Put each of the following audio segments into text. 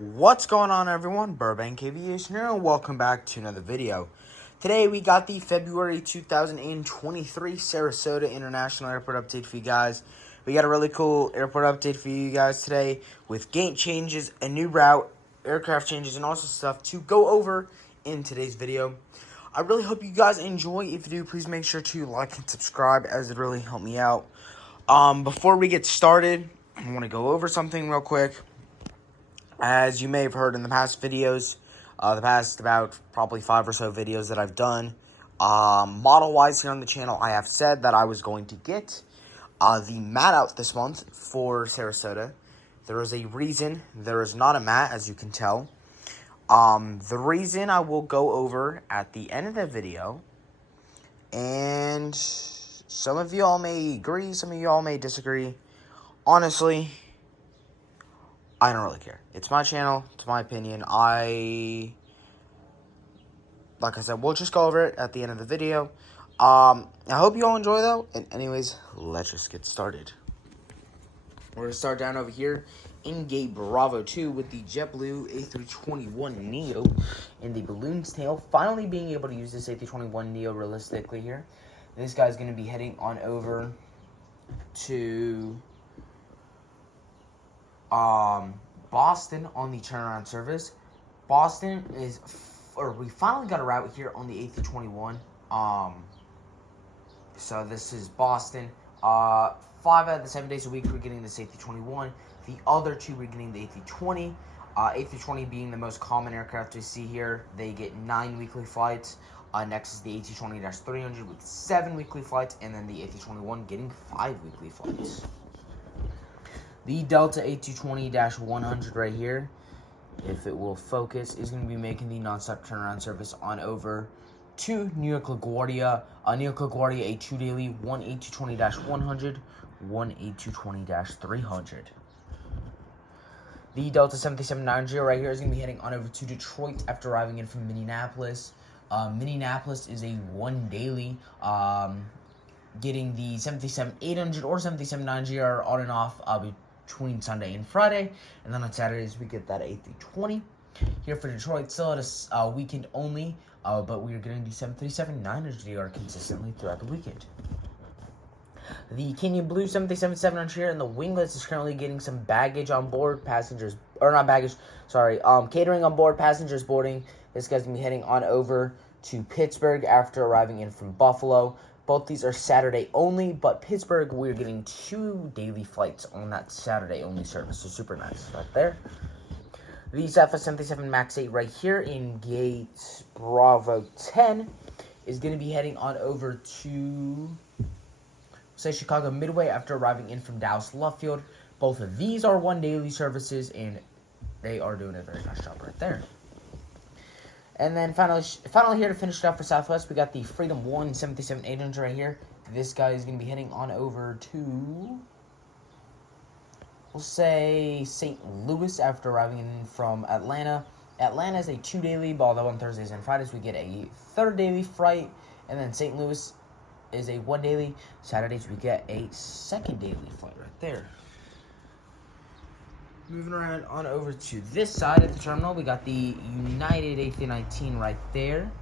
What's going on, everyone? Burbank Aviation here, and welcome back to another video. Today we got the February 2023 Sarasota International Airport update for you guys. We got a really cool airport update for you guys today with gate changes, a new route, aircraft changes, and also stuff to go over in today's video. I really hope you guys enjoy. If you do, please make sure to like and subscribe, as it really helped me out. Before we get started, I want to go over something real quick. As you may have heard in the past videos, the past about probably 5 or so videos that I've done, model-wise here on the channel, I have said that I was going to get the mat out this month for Sarasota. There is a reason there is not a mat, as you can tell. The reason I will go over at the end of the video, and some of y'all may agree, some of y'all may disagree. Honestly, I don't really care. It's my channel. It's my opinion. Like I said, we'll just go over it at the end of the video. I hope you all enjoy, though. And anyways, let's just get started. We're going to start down over here in gate Bravo 2 with the JetBlue A321neo in the balloon's tail. Finally being able to use this A321neo realistically here. This guy's going to be heading on over to Boston on the turnaround service. Boston is, we finally got a route here on the A321. So this is Boston. 5 out of the 7 days a week we're getting this A321. The other 2 we're getting the A320. A320 being the most common aircraft we see here. They get 9 weekly flights. Next is the A320-300 with 7 weekly flights, and then the A321 getting 5 weekly flights. The Delta A220-100 right here, if it will focus, is going to be making the nonstop turnaround service on over to New York LaGuardia. New York LaGuardia, a 2 daily, 1 A220-100, 1 A220-300. The Delta 737-900 right here is going to be heading on over to Detroit after arriving in from Minneapolis. Minneapolis is a 1 daily, getting the 737-800 or 737-900 on and off between Sunday and Friday, and then on Saturdays we get that A320. Here for Detroit, still at a weekend only, but we are getting the 737-900 consistently throughout the weekend. The Canyon Blue 737-700 here in the winglets is currently getting some baggage on board, passengers, or not baggage, sorry, catering on board, passengers boarding. This guy's going to be heading on over to Pittsburgh after arriving in from Buffalo. Both these are Saturday only, but Pittsburgh, we're getting 2 daily flights on that Saturday only service, so super nice right there. The Zephyr 77 MAX 8 right here in gate Bravo 10 is going to be heading on over to, say, Chicago Midway after arriving in from Dallas Love Field. Both of these are 1 daily services, and they are doing a very nice job right there. And then finally here to finish it up for Southwest, we got the Freedom 1 737-800 right here. This guy is going to be heading on over to, we'll say, St. Louis after arriving in from Atlanta. Atlanta is a 2 daily, but although on Thursdays and Fridays we get a 3rd daily flight. And then St. Louis is a 1 daily. Saturdays we get a 2nd daily flight right there. Moving around on over to this side of the terminal, we got the United A319 right there.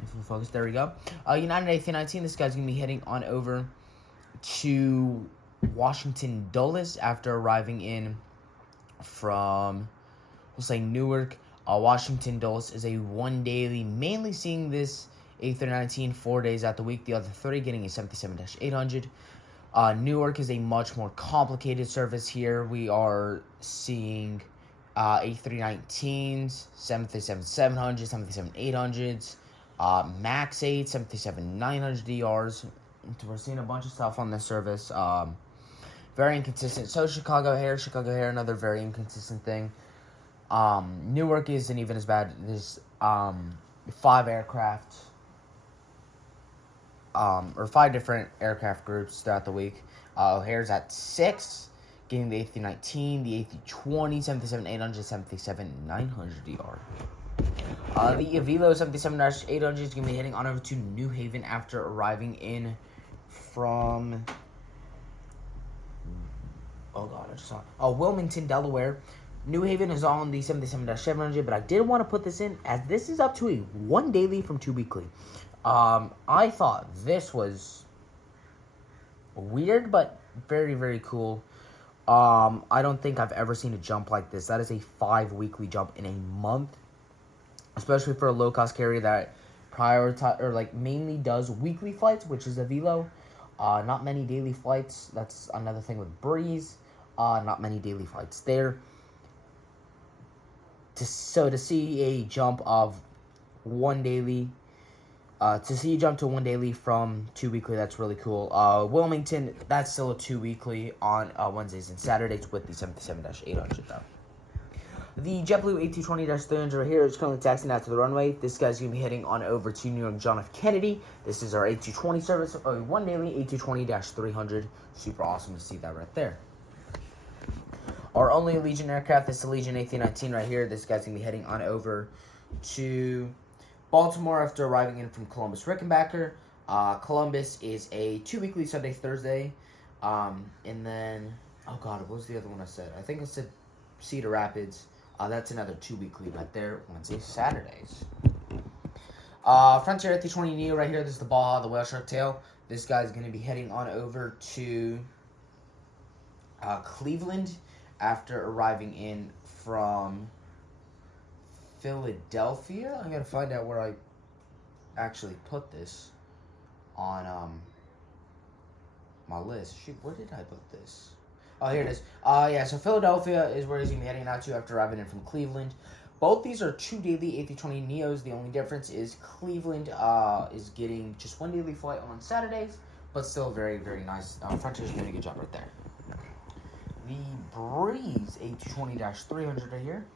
If we focus, there we go. United A319, this guy's going to be heading on over to Washington Dulles after arriving in from, we'll say, Newark. Washington Dulles is a 1 daily, mainly seeing this A319 4 days out the week, the other 3 getting a 737-800. Newark is a much more complicated service here. We are seeing A319s, 737-700s, 737-800s, MAX 8, 737-900ERs. We're seeing a bunch of stuff on this service. Very inconsistent. So Chicago Air, another very inconsistent thing. Newark isn't even as bad. There's 5 aircraft. Or 5 different aircraft groups throughout the week. O'Hare's at 6, getting the A319, the A320, 737-800, 737-900ER. The Avilo 737-800 is going to be heading on over to New Haven after arriving in from oh god, I just saw Wilmington, Delaware. New Haven is on the 77-700, but I did want to put this in as this is up to a 1 daily from 2 weekly. I thought this was weird, but very, very cool. I don't think I've ever seen a jump like this. That is a 5 weekly jump in a month, especially for a low-cost carrier that mainly does weekly flights, which is a Velo. Not many daily flights. That's another thing with Breeze. Not many daily flights there. So to see a jump of 1 daily, to see a jump to 1 daily from 2 weekly, that's really cool. Wilmington, that's still a 2 weekly on Wednesdays and Saturdays with the 77-800 though. The JetBlue A220-300 right here is currently taxiing out to the runway. This guy's going to be heading on over to New York John F. Kennedy. This is our A220 service, 1 daily A220-300. Super awesome to see that right there. Our only Allegiant aircraft is the Allegiant A319 right here. This guy's going to be heading on over to Baltimore after arriving in from Columbus Rickenbacker. Columbus is a 2 weekly Sunday, Thursday. And then, oh God, what was the other one I said? I think I said Cedar Rapids. That's another 2 weekly right there, Wednesdays, Saturdays. Frontier A320 Neo right here. This is the Baja, the whale shark tail. This guy's going to be heading on over to Cleveland after arriving in from Philadelphia. I gotta find out where I actually put this on my list. Shoot, where did I put this? Oh, here it is. Yeah, so Philadelphia is where he's gonna be heading out to after arriving in from Cleveland. Both these are 2 daily A320 Neos. The only difference is Cleveland is getting just 1 daily flight on Saturdays, but still very, very nice. Frontier's doing a good job right there. The Breeze A220-300 right here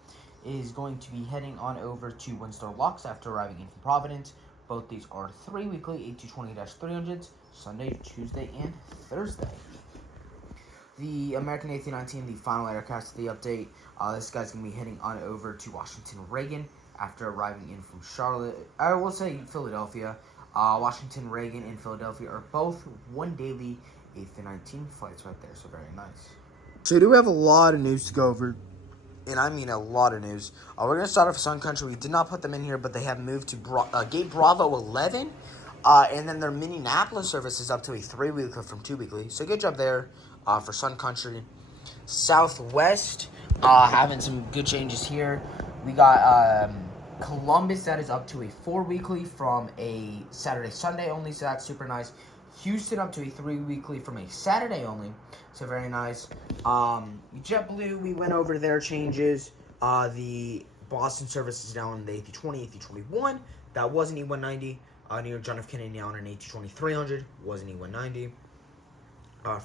is going to be heading on over to Windsor Locks after arriving in from Providence. Both these are 3 weekly A220-300s, Sunday, Tuesday, and Thursday. The American A319, the final aircraft of the update, this guy's going to be heading on over to Washington Reagan after arriving in from Charlotte. I will say Philadelphia. Washington Reagan and Philadelphia are both 1 daily A319 flights right there, so very nice. So we do have a lot of news to go over, and I mean a lot of news. We're going to start off with Sun Country. We did not put them in here, but they have moved to Gate Bravo 11, and then their Minneapolis service is up to a 3 weekly from 2 weekly. So good job there for Sun Country. Southwest having some good changes here. We got Columbus that is up to a 4 weekly from a Saturday Sunday only, so that's super nice. Houston up to a 3 weekly from a Saturday only, so very nice. JetBlue, we went over their changes. The Boston service is now on the A320, A321. That was an E190. New York John F. Kennedy now on an A220-300. Was an E190.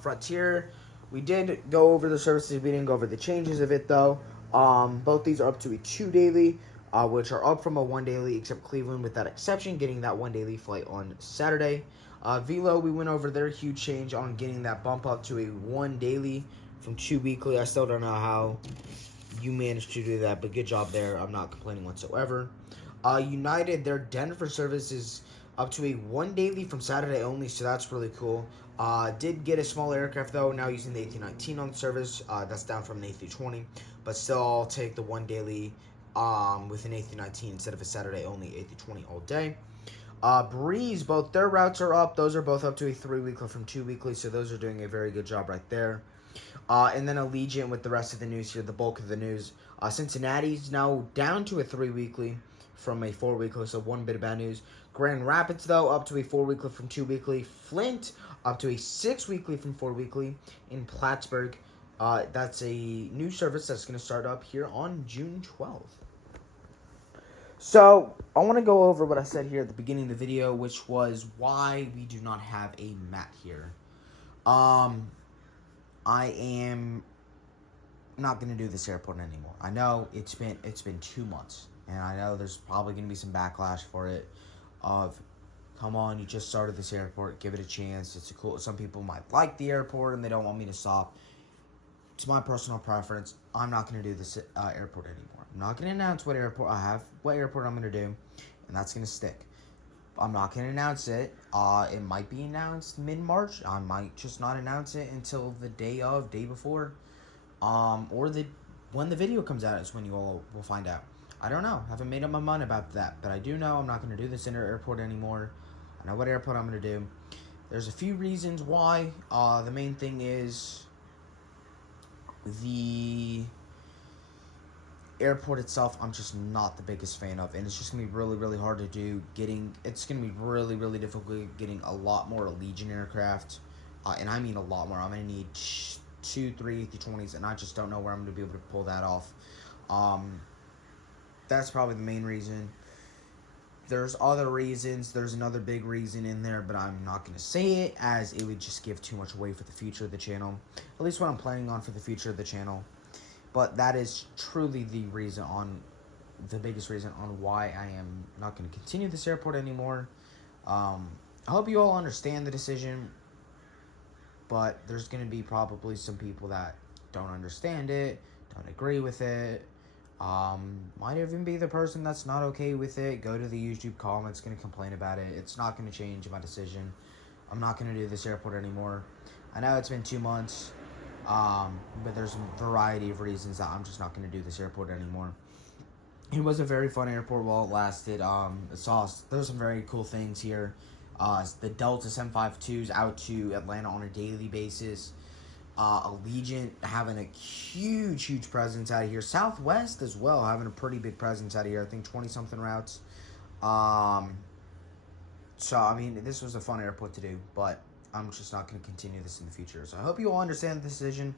Frontier, we did go over the services. We didn't go over the changes of it, though. Both these are up to a 2 daily, which are up from a 1 daily, except Cleveland, with that exception, getting that 1 daily flight on Saturday. Velo, we went over their huge change on getting that bump up to a 1 daily from 2 weekly. I still don't know how you managed to do that, but good job there. I'm not complaining whatsoever. United, their Denver service is up to a 1 daily from Saturday only, so that's really cool. Did get a small aircraft, though, now using the A319 on service. That's down from an A320, but still I'll take the 1 daily with an A319 instead of a Saturday only A320 all day. Breeze, both their routes are up. Those are both up to a 3 weekly from 2 weekly, so those are doing a very good job right there. And then Allegiant with the rest of the news here, the bulk of the news. Cincinnati's now down to a 3 weekly from a 4 weekly, so one bit of bad news. Grand Rapids, though, up to a 4 weekly from 2 weekly. Flint, up to a 6 weekly from 4 weekly. In Plattsburgh, that's a new service that's going to start up here on June 12th. So, I want to go over what I said here at the beginning of the video, which was why we do not have a mat here. I am not going to do this airport anymore. I know it's been 2 months, and I know there's probably going to be some backlash for it of, come on, you just started this airport, give it a chance. It's cool. Some people might like the airport and they don't want me to stop. It's my personal preference. I'm not going to do this airport anymore. I'm not going to announce what airport I'm going to do, and that's going to stick. I'm not going to announce it. It might be announced mid-March. I might just not announce it until the day before, or the when the video comes out is when you all will find out. I don't know. Haven't made up my mind about that. But I do know I'm not going to do this airport anymore. I know what airport I'm going to do. There's a few reasons why. The main thing is the airport itself I'm just not the biggest fan of, and it's just gonna be really, really hard to do. It's gonna be really, really difficult getting a lot more Allegiant aircraft, and I mean a lot more. I'm gonna need 2, 3 A320s, and I just don't know where I'm gonna be able to pull that off. That's probably the main reason. There's other reasons. There's another big reason in there, but I'm not going to say it, as it would just give too much away for the future of the channel. At least what I'm planning on for the future of the channel. But that is truly the biggest reason on why I am not going to continue this airport anymore. I hope you all understand the decision, but there's going to be probably some people that don't understand it, don't agree with it. Might even be the person that's not okay with it. Go to the YouTube comments, going to complain about it. It's not going to change my decision. I'm not going to do this airport anymore. I know it's been 2 months, but there's a variety of reasons that I'm just not going to do this airport anymore. It was a very fun airport while it lasted. There's some very cool things here. The Delta 752s out to Atlanta on a daily basis. Allegiant having a huge presence out of here. Southwest as well having a pretty big presence out of here. I think 20-something routes. So, I mean, this was a fun airport to do, but I'm just not going to continue this in the future. So, I hope you all understand the decision.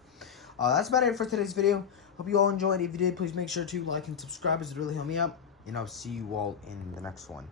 That's about it for today's video. Hope you all enjoyed. If you did, please make sure to like and subscribe, as it really helped me out. And I'll see you all in the next one.